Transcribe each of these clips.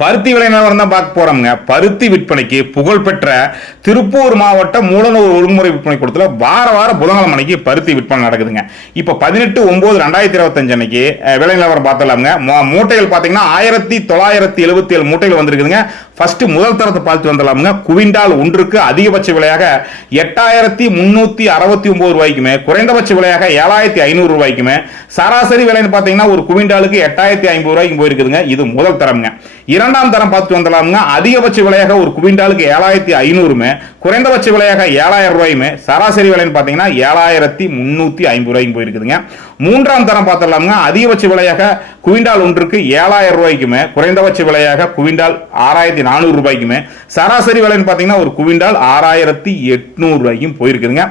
பருத்தி விலை நிலவரம் தான் பார்க்க போறோம்ங்க. பருத்தி விற்பனைக்கு புகழ்பெற்ற திருப்பூர் மாவட்டம் மூலனூர் ஒழுங்குமுறை விற்பனை கூடத்துல வார வாரம் புதன்கிழமை அன்னைக்கு பருத்தி விற்பனை நடக்குதுங்க. இப்போ பதினெட்டு ஒன்பது ரெண்டாயிரத்தி இருபத்தஞ்சு அன்னைக்கு விலை நிலவரம் பார்த்தலாம்ங்க மூட்டைகள் பார்த்தீங்கன்னா ஆயிரத்தி தொள்ளாயிரத்தி எழுபத்தி ஏழு மூட்டைகள் வந்திருக்குதுங்க. ஃபர்ஸ்ட் முதல் தரத்தை பார்த்து வந்துடலாமுங்க. குவிண்டால் ஒன்றுக்கு அதிகபட்ச விலையாக எட்டாயிரத்தி முன்னூத்தி அறுபத்தி ஒன்பது ரூபாய்க்குமே குறைந்தபட்ச விலையாக ஏழாயிரத்தி ஐநூறு ரூபாய்க்குமே. சராசரி விலைன்னு பார்த்தீங்கன்னா ஒரு குவிண்டாலுக்கு எட்டாயிரத்தி ஐம்பது ரூபாய்க்கு போயிருக்குதுங்க. இது முதல் தரம்ங்க. இரண்டாம் தரம் பார்த்து வந்துடலாமுங்க அதிகபட்ச விலையாக ஒரு குவிண்டாலுக்கு ஏழாயிரத்தி ஐநூறுமே குறைந்தபட்ச விலையாக ஏழாயிரம் ரூபாயுமே சராசரி விலைன்னு பார்த்தீங்கன்னா ஏழாயிரத்தி முன்னூத்தி ஐம்பது ரூபாய்க்கு போயிருக்குதுங்க. மூன்றாம் தரம் பார்த்துடலாமுங்க. அதிகபட்ச விலையாக குவிண்டால் ஒன்றுக்கு ஏழாயிரம் ரூபாய்க்குமே குறைந்தபட்ச விலையாக குவிண்டால் ஆறாயிரத்தி நானூறு ரூபாய்க்குமே சராசரி விலைன்னு பார்த்தீங்கன்னா ஒரு குவிண்டால் ஆறாயிரத்தி எட்நூறு ரூபாய்க்கும் போயிருக்குதுங்க.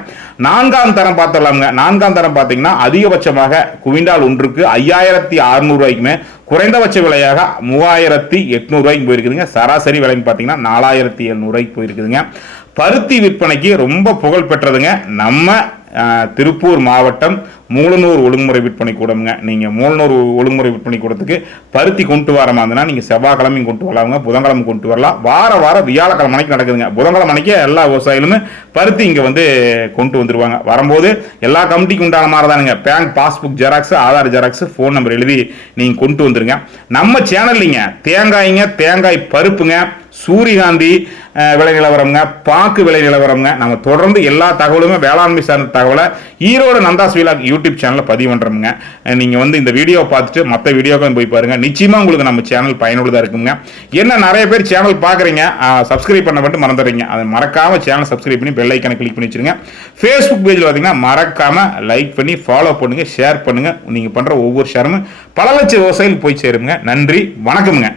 நான்காம் தரம் பார்த்துடலாமுங்க. நான்காம் தரம் பார்த்தீங்கன்னா அதிகபட்சமாக குவிண்டால் ஒன்றுக்கு ஐயாயிரத்தி அறுநூறு ரூபாய்க்குமே குறைந்தபட்ச விலையாக மூவாயிரத்தி எட்நூறு ரூபாய்க்கு போயிருக்குதுங்க. சராசரி விலைன்னு பார்த்தீங்கன்னா நாலாயிரத்தி எழுநூறு ரூபாய்க்கு போயிருக்குதுங்க. பருத்தி விற்பனைக்கு ரொம்ப புகழ் பெற்றதுங்க. நம்ம திருப்பூர் மாவட்டம் மூலனூர் ஒழுங்குமுறை விற்பனை கூடங்க நீங்கள் மூலனூர் ஒழுங்குமுறை விற்பனை கூடத்துக்கு பருத்தி கொண்டு வர மாதிரினா நீங்கள் செவ்வாய்க்கிழமையும் கொண்டு வரலாமுங்க புதன்கிழமை கொண்டு வரலாம். வார வாரம் வியாழக்கிழமை அன்னைக்கு நடக்குதுங்க. புதன்கிழமை அன்னைக்கு எல்லா விவசாயிகளுமே பருத்தி இங்கே வந்து கொண்டு வந்துடுவாங்க வரும்போது எல்லா கமிட்டிக்கு உண்டான மாதிரி தானுங்க bank passbook xerox Aadhaar xerox phone number எழுதி நீங்கள் கொண்டு வந்துருங்க. நம்ம சேனல்லிங்க தேங்காய்ங்க தேங்காய் பருப்புங்க சூரியகாந்தி விலை நிலவரம்ங்க. பாக்கு விலை நிலவரம்ங்க. நம்ம தொடர்ந்து எல்லா தகவலுமே வேளாண்மை சார்ந்த தகவலை ஈரோடு நந்தாஸ் வீலாக் யூடியூப் சேனலில் பதிவு பண்ணுறோமுங்க நீங்கள் வந்து இந்த வீடியோவை பார்த்துட்டு மற்ற வீடியோக்கும் போய் பாருங்கள் நிச்சயமாக உங்களுக்கு நம்ம சேனல் பயனுள்ளதாக இருக்குங்க. என்ன நிறைய பேர் சேனல் பார்க்குறீங்க சப்ஸ்கிரைப் பண்ண மட்டும் மறந்துடுறீங்க. அதை மறக்காமல் சேனல் சப்ஸ்கிரைப் பண்ணி பெல் ஐக்கனை கிளிக் பண்ணி வச்சுருங்க. ஃபேஸ்புக் பேஜில் பார்த்தீங்கன்னா மறக்காமல் லைக் பண்ணி ஃபாலோ பண்ணுங்கள் ஷேர் பண்ணுங்கள் நீங்கள் பண்ணுற ஒவ்வொரு ஷேரும் பல லட்சம் விவசாயிகள் போய் சேருங்க நன்றி வணக்கமுங்க.